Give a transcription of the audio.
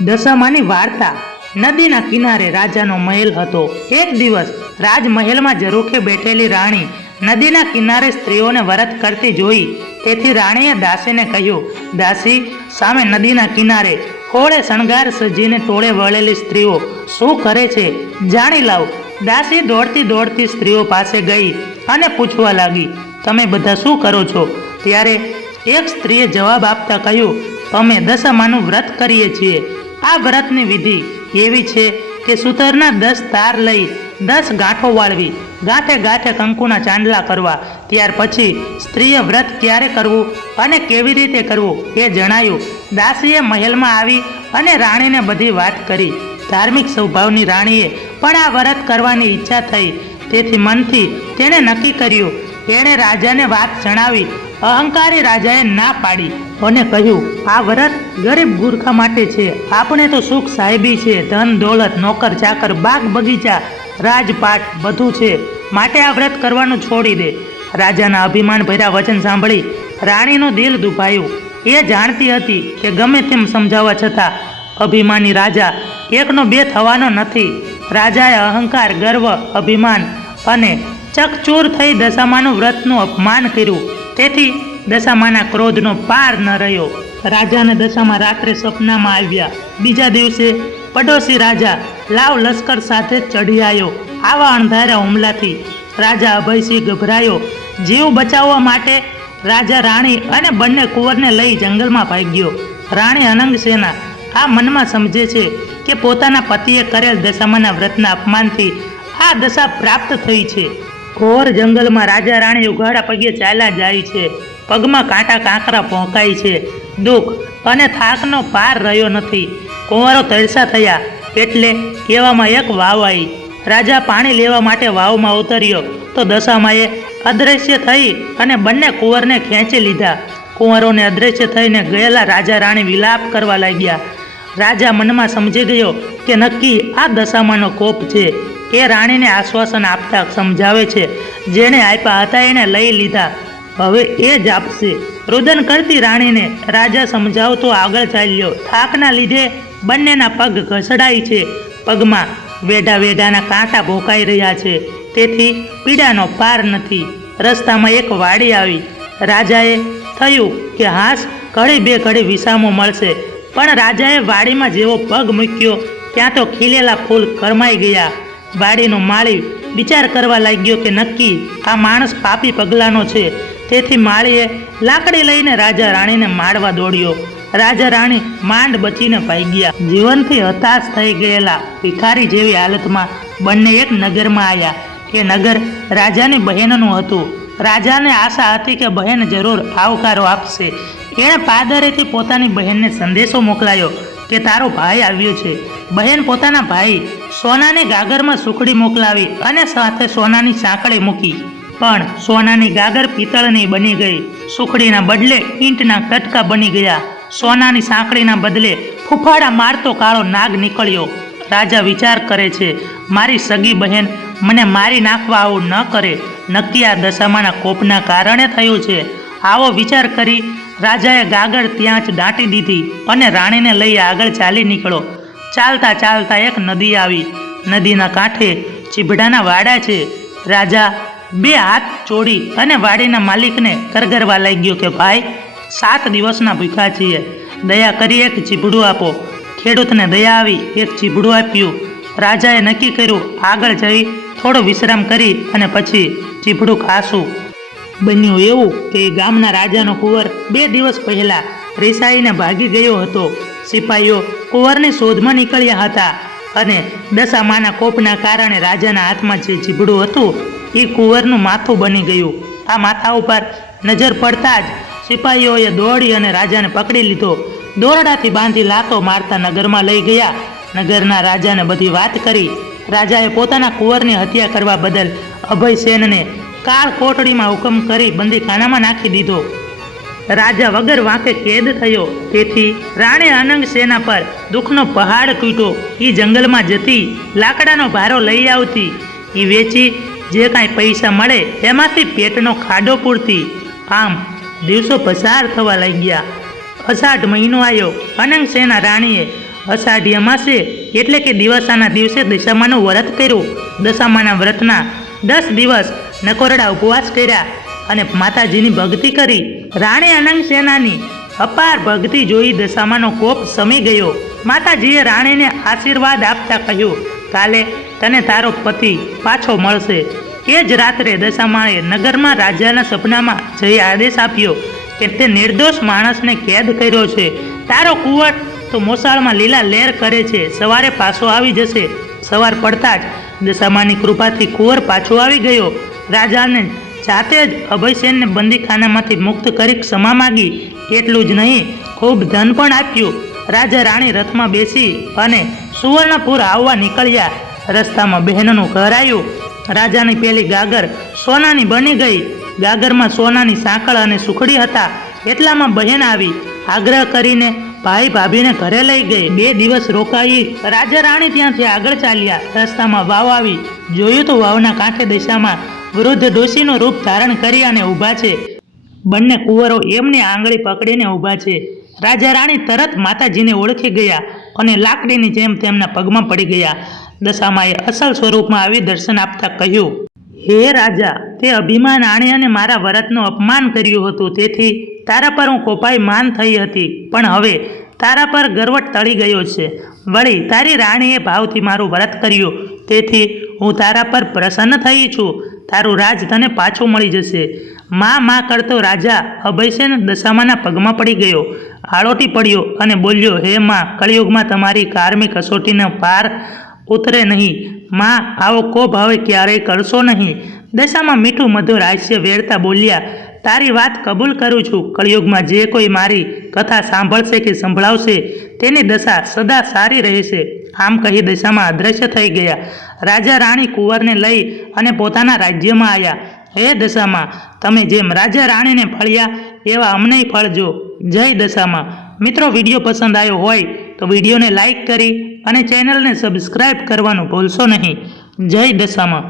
દશામાની વાર્તા। નદીના કિનારે રાજાનો મહેલ હતો। એક દિવસ રાજમહેલમાં ઝરૂખે બેઠેલી રાણી નદીના કિનારે સ્ત્રીઓને વ્રત કરતી જોઈ। તેથી રાણીએ દાસીને કહ્યું, દાસી, સામે નદીના કિનારે હોળે શણગાર સજીને ટોળે વળેલી સ્ત્રીઓ શું કરે છે, જાણી લાવ। દાસી દોડતી દોડતી સ્ત્રીઓ પાસે ગઈ અને પૂછવા લાગી, તમે બધા શું કરો છો? ત્યારે એક સ્ત્રીએ જવાબ આપતા કહ્યું, અમે દશામાનું વ્રત કરીએ છીએ। આ વ્રતની વિધિ એવી છે કે સૂતરના 10 તાર લઈ 10 ગાંઠો વાળવી, ગાંઠે ગાંઠે કંકુના ચાંદલા કરવા। ત્યાર પછી સ્ત્રીએ વ્રત ક્યારે કરવું અને કેવી રીતે કરવું એ જણાયું। દાસીએ મહેલમાં આવી અને રાણીને બધી વાત કરી। ધાર્મિક સ્વભાવની રાણીએ પણ આ વ્રત કરવાની ઈચ્છા થઈ, તેથી મનથી તેણે નક્કી કર્યું। એણે રાજાને વાત જણાવી। અહંકારી રાજાએ ના પાડી અને કહ્યું, આ વ્રત ગરીબ ગુરખા માટે છે। આપણે તો સુખ સાહેબી છે, ધન દોલત, નોકર ચાકર, બાગ બગીચા, રાજપાટ બધું છે, માટે આ વ્રત કરવાનું છોડી દે। રાજાના અભિમાન ભર્યા વચન સાંભળી રાણીનું દિલ દુભાયું। એ જાણતી હતી કે ગમે તેમ સમજાવવા છતાં અભિમાની રાજા એકનો બે થવાનો નથી। રાજાએ અહંકાર, ગર્વ, અભિમાન અને ચકચૂર થઈ દશામાનું વ્રતનું અપમાન કર્યું। તેથી દશામાના ક્રોધનો પાર ન રહ્યો। રાજાને દશામાં રાત્રે સપનામાં આવ્યા। બીજા દિવસે પડોશી રાજા લાવ લશ્કર સાથે ચઢી આવ્યો। આવા અણધાર્યા હુમલાથી રાજા અભયસિંહ ગભરાયો। જીવ બચાવવા માટે રાજા રાણી અને બંને કુંવરને લઈ જંગલમાં ભાગ્યો। રાણી અનંગસેના આ મનમાં સમજે છે કે પોતાના પતિએ કરેલ દશામાના વ્રતના અપમાનથી આ દશા પ્રાપ્ત થઈ છે। ઘોર જંગલમાં રાજા રાણી ઉઘાડા પગે ચાલ્યા જાય છે। પગમાં કાંટા કાંકરા ભોંકાય છે। દુઃખ અને થાકનો પાર રહ્યો નથી। કુંવરો તરસા થયા એટલે એવામાં એક વાવ આવી। રાજા પાણી લેવા માટે વાવમાં ઉતર્યો તો દશામાએ અદૃશ્ય થઈ અને બંને કુંવરને ખેંચી લીધા। કુંવરોને અદૃશ્ય થઈને ગયેલા રાજા રાણી વિલાપ કરવા લાગ્યા। રાજા મનમાં સમજી ગયો કે નક્કી આ દશામાનો કોપ છે। એ રાણીને આશ્વાસન આપતા સમજાવે છે, જેણે આપ્યા હતા એને લઈ લીધા, હવે એ જ આપશે। રુદન કરતી રાણીને રાજા સમજાવતો આગળ ચાલ્યો। થાકના લીધે બંનેના પગ ઘસડાય છે। પગમાં વેઢા વેઢાના કાંટા ભોંકાઈ રહ્યા છે, તેથી પીડાનો પાર નથી। રસ્તામાં એક વાડી આવી। રાજાએ થયું કે હાશ ઘડી બે ઘડી વિસામો મળશે, પણ રાજાએ વાડીમાં જેવો પગ મૂક્યો ત્યાં તો ખીલેલા ફૂલ કરમાઈ ગયા। વાડીનો માળી વિચાર કરવા લાગ્યો કે નક્કી આ માણસ પાપી પગલાનો છે, તેથી માળીએ લાકડી લઈને રાજા રાણીને મારવા દોડ્યો। રાજા રાણી માંડ બચીને ભાગ્યા। જીવનથી હતાશ થઈ ગયેલા ભિખારી જેવી હાલતમાં બંને એક નગરમાં આવ્યા। એ નગર રાજાની બહેનનું હતું। રાજાને આશા હતી કે બહેન જરૂર આવકારો આપશે। એણે પાદરેથી પોતાની બહેનને સંદેશો મોકલાયો કે તારો ભાઈ આવ્યો છે। બહેન પોતાના ભાઈ સોનાની ગાગરમાં સુખડી મોકલાવી અને સાથે સોનાની સાંકળી મૂકી, પણ સોનાની ગાગર પિત્તળની બની ગઈ। સુખડીના બદલે ઈંટના કટકા બની ગયા। સોનાની સાંકળીના બદલે ફૂફાડા મારતો કાળો નાગ નીકળ્યો। રાજા વિચાર કરે છે, મારી સગી બહેન મને મારી નાખવા આવું ન કરે, નક્કી આ દશામાના કોપના કારણે થયું છે। આવો વિચાર કરી રાજાએ ગાગર ત્યાં જ દાટી દીધી અને રાણીને લઈ આગળ ચાલી નીકળો। ચાલતા ચાલતા એક નદી આવી। નદીના કાંઠે ચીભડાના વાડા છે। રાજા બે હાથ જોડી અને વાડીના માલિકને કરગરવા લાગ્યો કે ભાઈ, 7 દિવસના ભૂખ્યા છીએ, દયા કરી એક ચીભડું આપો। ખેડૂતને દયા આવી, એક ચીભડું આપ્યું। રાજાએ નક્કી કર્યું આગળ જઈ થોડો વિશ્રામ કરી અને પછી ચીભડું ખાશું। બન્યું એવું કે ગામના રાજાનો કુંવર 2 દિવસ પહેલા રીસાઈને ભાગી ગયો હતો। સિપાહીઓ કુંવરની શોધમાં નીકળ્યા હતા અને દશામાના કોપના કારણે રાજાના હાથમાં જે ચીભડું હતું એ કુંવરનું માથું બની ગયું। આ માથા ઉપર નજર પડતા જ સિપાહીઓએ દોડી અને રાજાને પકડી લીધો। દોરડાથી બાંધી લાતો મારતા નગરમાં લઈ ગયા। નગરના રાજાને બધી વાત કરી। રાજાએ પોતાના કુંવરની હત્યા કરવા બદલ અભયસેનને કાળ કોટડીમાં હુકમ કરી બંદીખાનામાં નાખી દીધો। રાજા વગર વાંકે કેદ થયો, તેથી રાણી અનંગસેના પર દુઃખનો પહાડ તૂટ્યો। એ જંગલમાં જતી લાકડાનો ભારો લઈ આવતી, એ વેચી જે કાંઈ પૈસા મળે એમાંથી પેટનો ખાડો પૂરતી। આમ દિવસો પસાર થવા લાગ્યા। અષાઢ મહિનો આવ્યો। અનંગસેના રાણીએ અષાઢી અમાસે એટલે કે દિવસાના દિવસે દશામાનું વ્રત કર્યું. દશામાના વ્રતના 10 દિવસ નકોરડા ઉપવાસ કર્યા અને માતાજીની ભક્તિ કરી. રાણી અનંગસેનાની અપાર ભક્તિ જોઈ દશામાનો કોપ સમી ગયો. માતાજીએ રાણીને આશીર્વાદ આપતા કહ્યું, કાલે તને તારો પતિ પાછો મળશે. એ જ રાત્રે દશામાએ નગરમાં રાજાના સપનામાં જઈ આદેશ આપ્યો કે તે નિર્દોષ માણસને કેદ કર્યો છે. તારો કુંવર તો મોસાળમાં લીલા લહેર કરે છે, સવારે પાછો આવી જશે. સવાર પડતા જ દશામાની કૃપાથી કુંવર પાછો આવી ગયો. રાજાને જાતે જ અભયસેનને બંદીખાનામાંથી મુક્ત કરી ક્ષમા માગી. એટલું જ નહીં, ખૂબ ધન પણ આપ્યું. રાજા રાણી રથમાં બેસી અને સુવર્ણપુર આવવા નીકળ્યા. રસ્તામાં બહેનોનું ઘર આવ્યું. રાજાની પેલી ગાગર સોનાની બની ગઈ. ગાગરમાં સોનાની સાંકળ અને સુખડી હતા. એટલામાં બહેન આવી. આગ્રહ કરીને ભાઈ ભાભીને ઘરે લઈ ગઈ. 2 દિવસ રોકાઈ રાજા રાણી ત્યાંથી આગળ ચાલ્યા. રસ્તામાં વાવ આવી. જોયું તો વાવના કાંઠે દિશામાં વૃદ્ધ ડોશીનું રૂપ ધારણ કરી અને ઊભા છે. બંને કુંવરો એમની આંગળી પકડીને ઊભા છે. રાજા રાણી તરત માતાજીને ઓળખી ગયા અને લાકડીની જેમ તેમના પગમાં પડી ગયા. દશામાએ અસલ સ્વરૂપમાં આવી દર્શન આપતા કહ્યું, હે રાજા, તે અભિમાન આણી અને મારા વ્રતનું અપમાન કર્યું હતું, તેથી તારા પર હું કોપાઈ માન થઈ હતી. પણ હવે તારા પર ગરવટ ટળી ગયો છે. વળી તારી રાણીએ ભાવથી મારું વ્રત કર્યું, તેથી હું તારા પર પ્રસન્ન થઈ છું. તારું રાજ તને પાછું મળી જશે. માં કરતો રાજા અભયસેન દશામાના પગમાં પડી ગયો, આળોટી પડ્યો અને બોલ્યો, હે માં, કળિયુગમાં તમારી કારમી કસોટીનો પાર ઉતરે નહીં. માં, આવો કોપ હવે ક્યારેય કરશો નહીં. દશામાં મીઠું મધુર હાસ્ય વેરતા બોલ્યા, તારી વાત કબૂલ કરું છું. કળિયુગમાં જે કોઈ મારી કથા સાંભળશે કે સંભળાવશે તેની દશા સદા સારી રહેશે. આમ કહી દશામાં અદ્રશ્ય થઈ ગયા. રાજા રાણી કુંવરને લઈ અને પોતાના રાજ્યમાં આવ્યા. હે દશામાં, તમે જેમ રાજા રાણીને ફળ્યા એવા અમનેય ફળજો. જય દશામાં. મિત્રો, વિડીયો પસંદ આવ્યો હોય તો વિડીયોને લાઈક કરી અને ચેનલને સબસ્ક્રાઈબ કરવાનું ભૂલશો નહીં. જય દશામાં.